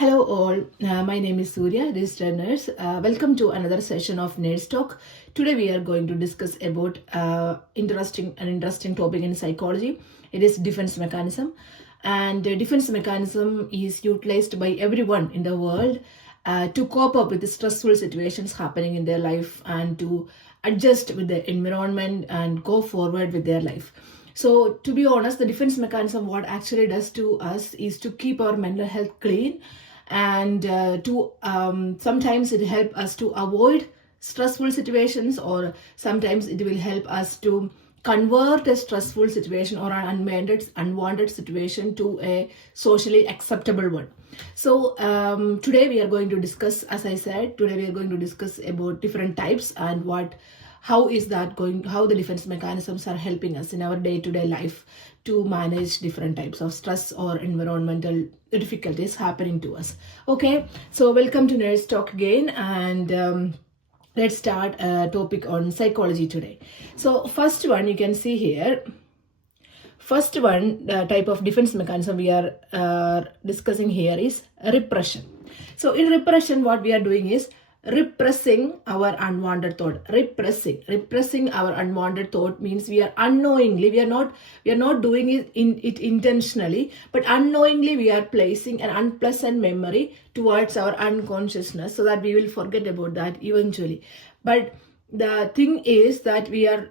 Hello all, my name is Surya, registered nurse. Welcome to another session of Nurse Talk. Today we are going to discuss about interesting topic in psychology. It is defense mechanism, and defense mechanism is utilized by everyone in the world to cope up with the stressful situations happening in their life and to adjust with the environment and go forward with their life. So to be honest, the defense mechanism, what actually does to us is to keep our mental health clean, and to sometimes it help us to avoid stressful situations, or sometimes it will help us to convert a stressful situation or an unwanted situation to a socially acceptable one. So today we are going to discuss, as I said, today we are going to discuss about different types and how the defense mechanisms are helping us in our day-to-day life to manage different types of stress or environmental difficulties happening to us. Okay, so welcome to Nurse Talk again, and let's start a topic on psychology today. So first one, you can see here, first one, the type of defense mechanism we are discussing here is repression. So in repression, what we are doing is repressing our unwanted thought. Repressing our unwanted thought means we are unknowingly, we are not doing it intentionally, but unknowingly we are placing an unpleasant memory towards our unconsciousness so that we will forget about that eventually. But the thing is that we are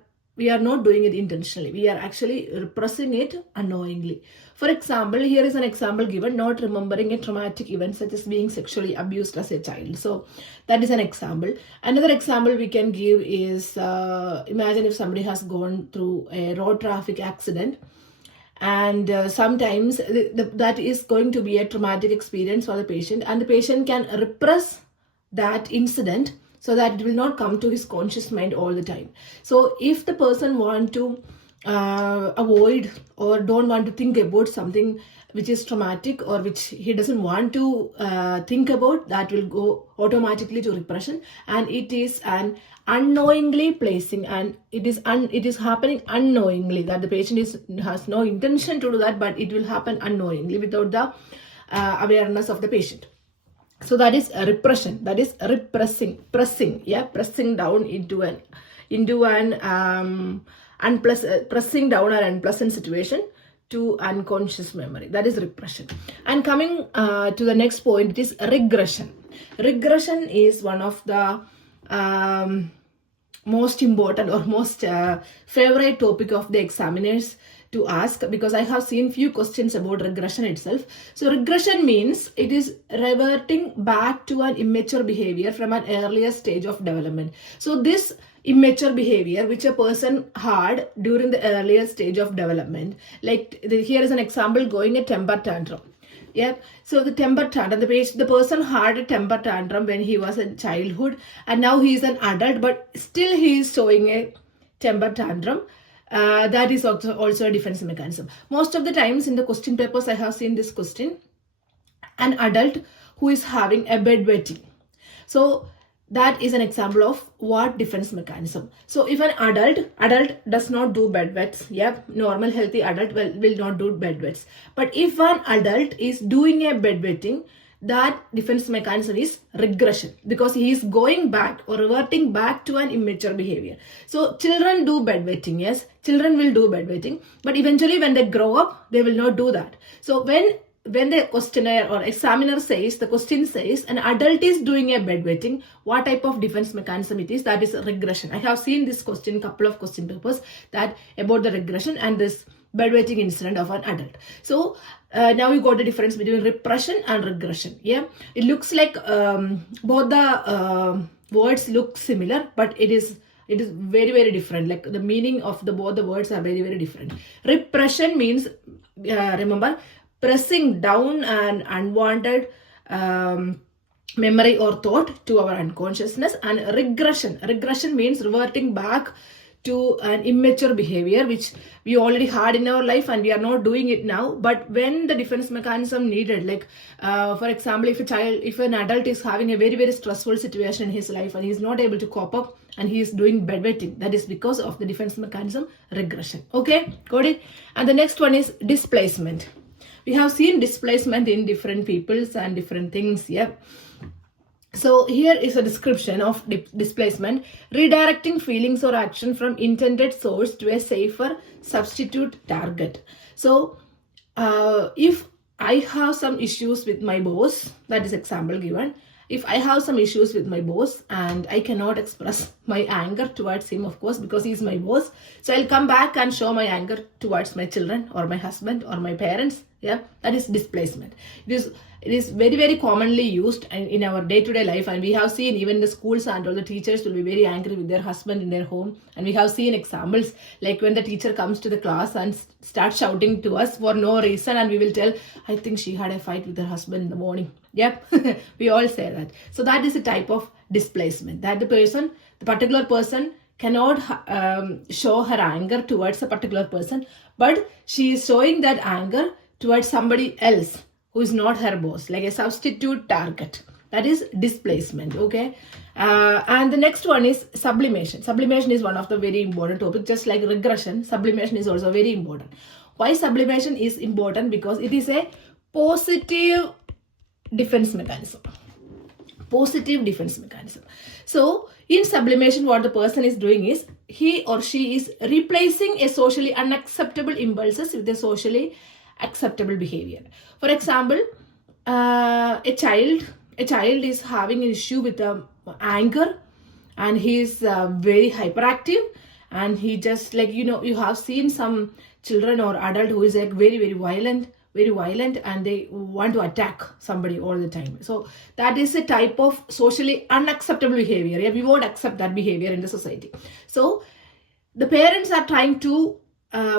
not doing it intentionally. We are actually repressing it unknowingly. For example, here is an example given: not remembering a traumatic event such as being sexually abused as a child. So that is an example. Another example we can give is imagine if somebody has gone through a road traffic accident, and sometimes that is going to be a traumatic experience for the patient, and the patient can repress that incident so that it will not come to his conscious mind all the time. So if the person want to avoid or don't want to think about something which is traumatic or which he doesn't want to think about, that will go automatically to repression, and it is an unknowingly placing, and it is happening unknowingly, that the patient has no intention to do that, but it will happen unknowingly without the awareness of the patient. So that is repression, that is pressing down into an pressing down an unpleasant situation to unconscious memory. That is repression. And coming to the next point, it is regression. Regression is one of the most important or most favorite topic of the examiners to ask, because I have seen few questions about regression itself. So regression means it is reverting back to an immature behavior from an earlier stage of development. So this immature behavior which a person had during the earlier stage of development, like here is an example, going a temper tantrum. Yeah, so the temper tantrum, the person had a temper tantrum when he was in childhood, and now he is an adult, but still he is showing a temper tantrum. That is also a defense mechanism. Most of the times in the question papers, I have seen this question: an adult who is having a bedwetting. So that is an example of what defense mechanism. So if an adult does not do bedwets, normal healthy adult will not do bedwets. But if an adult is doing a bedwetting, that defense mechanism is regression, because he is going back or reverting back to an immature behavior. So children do bedwetting, yes, children will do bedwetting, but eventually when they grow up, they will not do that. So when the questionnaire or examiner says, the question says an adult is doing a bedwetting, what type of defense mechanism it is? That is regression. I have seen this question, couple of question papers, that about the regression and this bedwetting incident of an adult. So now you got the difference between repression and regression. Yeah, it looks like both the words look similar, but it is very, very different. Like the meaning of both the words are very, very different. Repression means, remember, pressing down an unwanted memory or thought to our unconsciousness. And regression means reverting back to an immature behavior which we already had in our life and we are not doing it now, but when the defense mechanism needed, like for example, if an adult is having a very, very stressful situation in his life and he is not able to cope up and he is doing bedwetting, that is because of the defense mechanism regression. Okay, got it? And the next one is displacement. we have seen displacement in different peoples and different things. Yeah. So here is a description of displacement: redirecting feelings or action from intended source to a safer substitute target. So if I have some issues with my boss, that is example given. If I have some issues with my boss and I cannot express my anger towards him, of course, because he's my boss, so I'll come back and show my anger towards my children or my husband or my parents. Yeah, that is displacement. It is very, very commonly used in our day-to-day life, and we have seen even the schools and all the teachers will be very angry with their husband in their home, and we have seen examples like when the teacher comes to the class and starts shouting to us for no reason, and we will tell, I think she had a fight with her husband in the morning. Yep, we all say that. So that is a type of displacement, that the particular person cannot show her anger towards a particular person, but she is showing that anger towards somebody else who is not her boss, like a substitute target. That is displacement. Okay. And the next one is sublimation. Sublimation is one of the very important topics. Just like regression, sublimation is also very important. Why sublimation is important? Because it is a positive defense mechanism. Positive defense mechanism. So in sublimation, what the person is doing is he or she is replacing a socially unacceptable impulses with a socially acceptable behavior. For example, a child is having an issue with anger, and he is very hyperactive, and he just, like, you have seen some children or adult who is like very, very violent, and they want to attack somebody all the time. So that is a type of socially unacceptable behavior. Yeah, we won't accept that behavior in the society. So the parents are trying to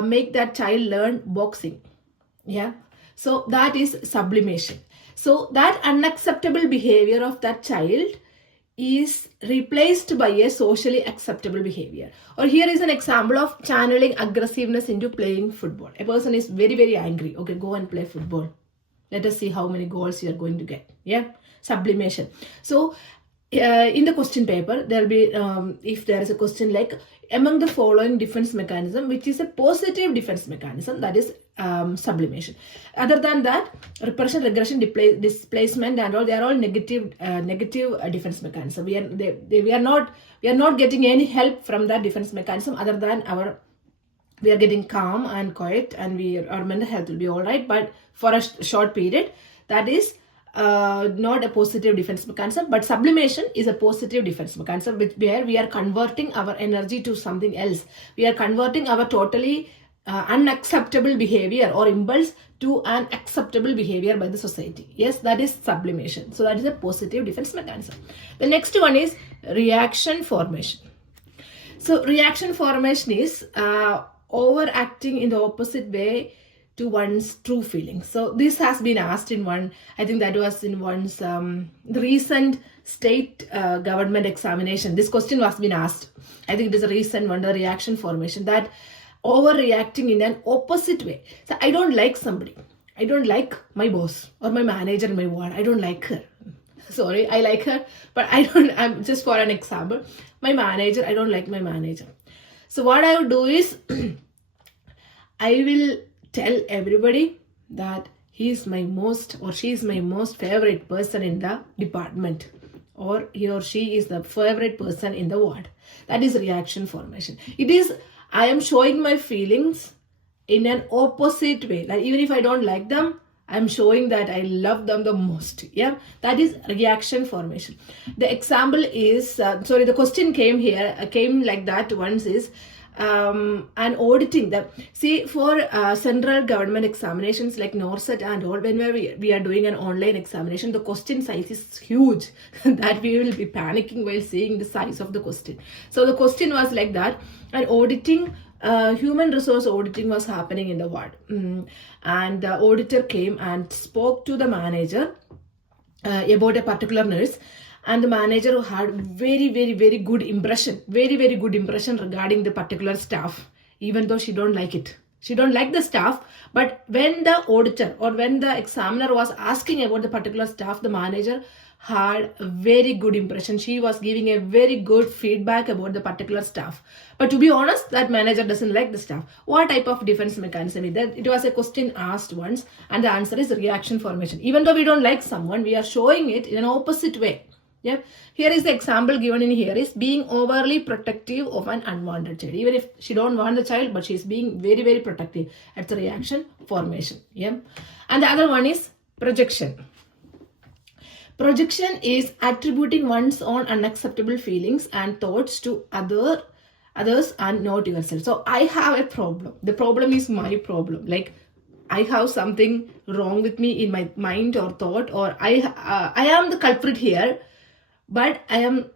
make that child learn boxing. Yeah, so that is sublimation. So that unacceptable behavior of that child is replaced by a socially acceptable behavior. Or here is an example of channeling aggressiveness into playing football. A person is very, very angry. Okay, go and play football. Let us see how many goals you are going to get. Yeah, sublimation. So in the question paper, there will be, if there is a question like, among the following defense mechanism, which is a positive defense mechanism, that is sublimation. Other than that, repression, regression, displacement, and all, they are all negative defense mechanism. We are not getting any help from that defense mechanism other than we are getting calm and quiet, and our mental health will be all right, but for a short period. That is not a positive defense mechanism, but sublimation is a positive defense mechanism, where we are converting our energy to something else. We are converting our totally unacceptable behavior or impulse to an acceptable behavior by the society. Yes, that is sublimation. So that is a positive defense mechanism. The next one is reaction formation. So reaction formation is overacting in the opposite way to one's true feelings. So this has been asked in one, I think that was in one's the recent state government examination. This question was been asked. I think it is a recent one, the reaction formation, that overreacting in an opposite way. So I don't like somebody. I don't like my boss or my manager in my ward. I don't like her. Sorry, I like her, but I'm just for an example. My manager, I don't like my manager. So what I would do is, I will tell everybody that he is my most, or she is my most favorite person in the department, or he or she is the favorite person in the ward. That is reaction formation. It is, I am showing my feelings in an opposite way. Like even if I don't like them, I'm showing that I love them the most. Yeah, that is reaction formation. The example is, the question came like that once is, and auditing them. See, for central government examinations like NORCET and all, whenever we are doing an online examination, the question size is huge that we will be panicking while seeing the size of the question. So the question was like that, and auditing, human resource auditing was happening in the ward, and the auditor came and spoke to the manager about a particular nurse. And the manager had very, very, very good impression, regarding the particular staff, even though she don't like it. She don't like the staff, but when the auditor or when the examiner was asking about the particular staff, the manager had a very good impression. She was giving a very good feedback about the particular staff. But to be honest, that manager doesn't like the staff. What type of defense mechanism is that? It was a question asked once, and the answer is reaction formation. Even though we don't like someone, we are showing it in an opposite way. Yeah. Here is the example given in here is being overly protective of an unwanted child. Even if she don't want the child, but she's being very, very protective. That's the reaction formation. Yeah. And the other one is projection. Projection is attributing one's own unacceptable feelings and thoughts to others and not yourself. So I have a problem. The problem is my problem. Like I have something wrong with me in my mind or thought, or I am the culprit here. But I am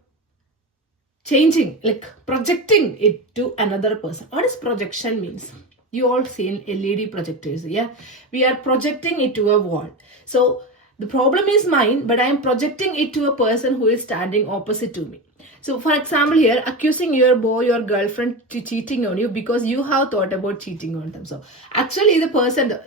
changing, like projecting it to another person. What does projection means? You all seen LED projectors, yeah? We are projecting it to a wall. So the problem is mine, but I am projecting it to a person who is standing opposite to me. So for example here, accusing your boy or girlfriend to cheating on you because you have thought about cheating on them. So actually the person,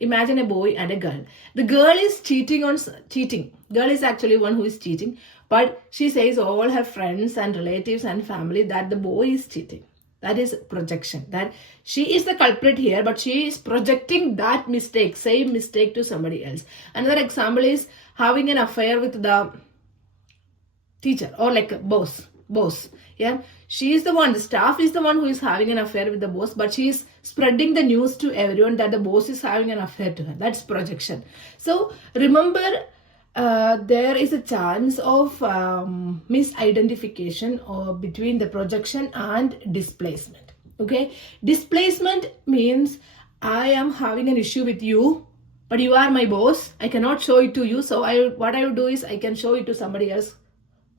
imagine a boy and a girl. The girl is cheating. Girl is actually one who is cheating. But she says all her friends and relatives and family that the boy is cheating. That is projection. That she is the culprit here, but she is projecting that mistake, same mistake to somebody else. Another example is having an affair with the teacher or like a boss. Yeah, she is the one, the staff is the one who is having an affair with the boss, but she is spreading the news to everyone that the boss is having an affair to her. That's projection. So remember, there is a chance of misidentification or between the projection and displacement. Okay, displacement means I am having an issue with you, but you are my boss. I cannot show it to you. So what I will do is I can show it to somebody else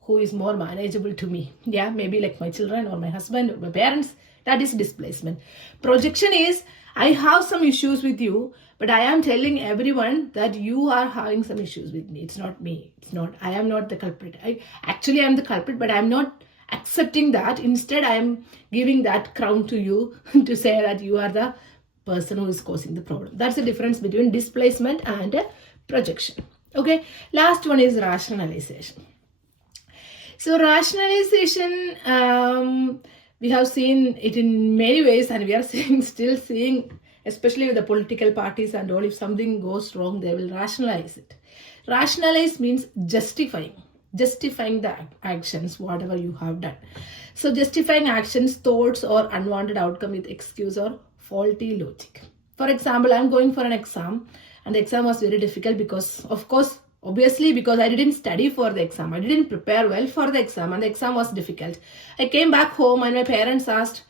who is more manageable to me. Yeah, maybe like my children or my husband or my parents. That is displacement. Projection is I have some issues with you, but I am telling everyone that you are having some issues with me. It's not me. I am not the culprit. I am the culprit, but I am not accepting that. Instead, I am giving that crown to you to say that you are the person who is causing the problem. That's the difference between displacement and projection. Okay. Last one is rationalization. So rationalization, we have seen it in many ways, and we are still seeing, especially with the political parties and all, if something goes wrong, they will rationalize it. Rationalize means justifying the actions, whatever you have done. So justifying actions, thoughts, or unwanted outcome with excuse or faulty logic. For example, I'm going for an exam, and the exam was very difficult because, obviously, because I didn't study for the exam. I didn't prepare well for the exam, and the exam was difficult. I came back home and my parents asked,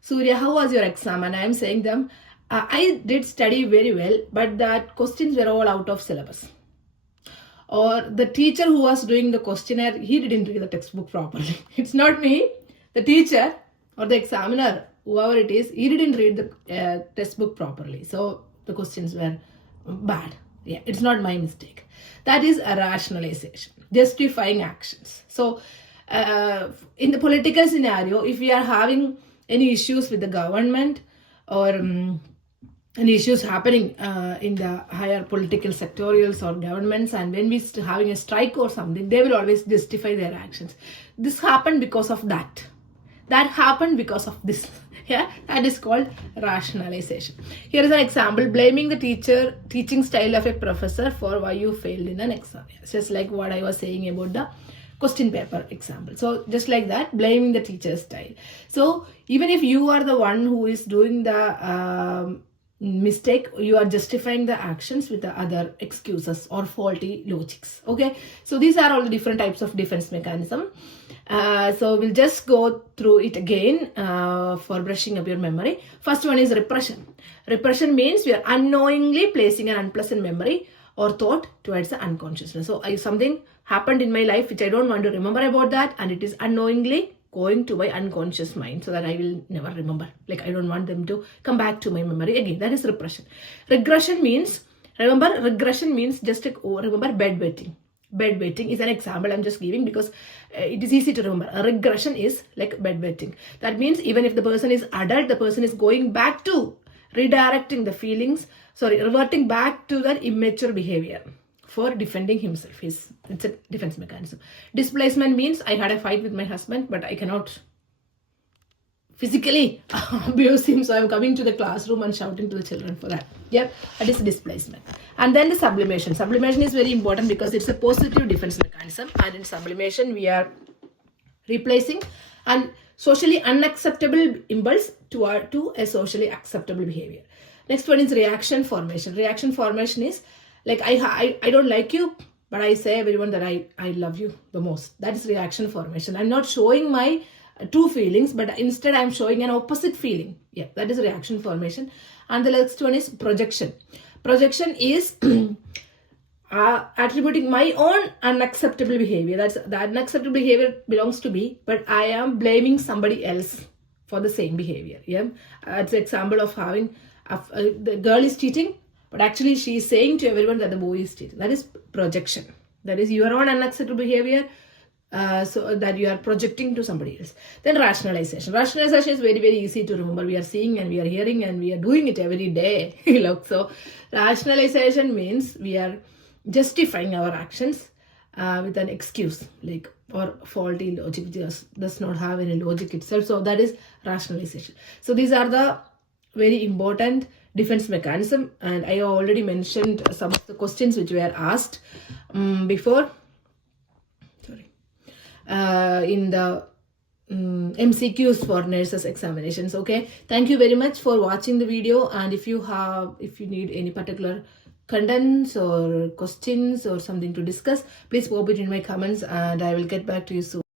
Surya, how was your exam? And I am saying them, I did study very well, but that questions were all out of syllabus. Or the teacher who was doing the questionnaire, he didn't read the textbook properly. It's not me. The teacher or the examiner, whoever it is, he didn't read the textbook properly. So the questions were bad. Yeah, it's not my mistake. That is a rationalization, justifying actions. So in the political scenario, if we are having any issues with the government or any issues happening in the higher political sectorials or governments, and when we having a strike or something, they will always justify their actions. This happened because of that. That happened because of this. Yeah, that is called rationalization. Here is an example: blaming the teaching style of a professor for why you failed in an exam. It's just like what I was saying about the question paper example. So just like that, blaming the teacher's style. So even if you are the one who is doing the mistake, you are justifying the actions with the other excuses or faulty logics. Okay, so these are all the different types of defense mechanism. So we'll just go through it again for brushing up your memory. First one is repression. Repression means we are unknowingly placing an unpleasant memory or thought towards the unconsciousness. So something happened in my life which I don't want to remember about that, and it is unknowingly going to my unconscious mind so that I will never remember. Like I don't want them to come back to my memory again. That is repression. Regression means, regression means just remember bedwetting. Bedwetting is an example I'm just giving because it is easy to remember. A regression is like bedwetting. That means even if the person is adult, the person is going back to reverting back to that immature behavior for defending himself. It's a defense mechanism. Displacement means I had a fight with my husband, but I cannot physically abuse him, so I'm coming to the classroom and shouting to the children for that. Yeah, that is displacement. And then the sublimation. Sublimation is very important because it's a positive defense mechanism, and in sublimation we are replacing an socially unacceptable impulse to a socially acceptable behavior. Next one is reaction formation. Reaction formation is like I don't like you, but I say everyone that I love you the most. That is reaction formation. I'm not showing my true feelings, but instead I'm showing an opposite feeling. Yeah, that is reaction formation. And the next one is projection. Projection is attributing my own unacceptable behavior. That's the unacceptable behavior belongs to me, but I am blaming somebody else for the same behavior. Yeah, it's an example of having the girl is cheating, but actually she is saying to everyone that the boy is cheating. That is projection. That is your own unacceptable behavior, so that you are projecting to somebody else. Then rationalization. Rationalization is very, very easy to remember. We are seeing and we are hearing and we are doing it every day. So rationalization means we are justifying our actions with an excuse, like, or faulty logic, just does not have any logic itself. So that is rationalization. So these are the very important defense mechanism, and I already mentioned some of the questions which were asked before. In the MCQs for nurses examinations. Okay, thank you very much for watching the video, and if you need any particular contents or questions or something to discuss, please pop it in my comments and I will get back to you soon.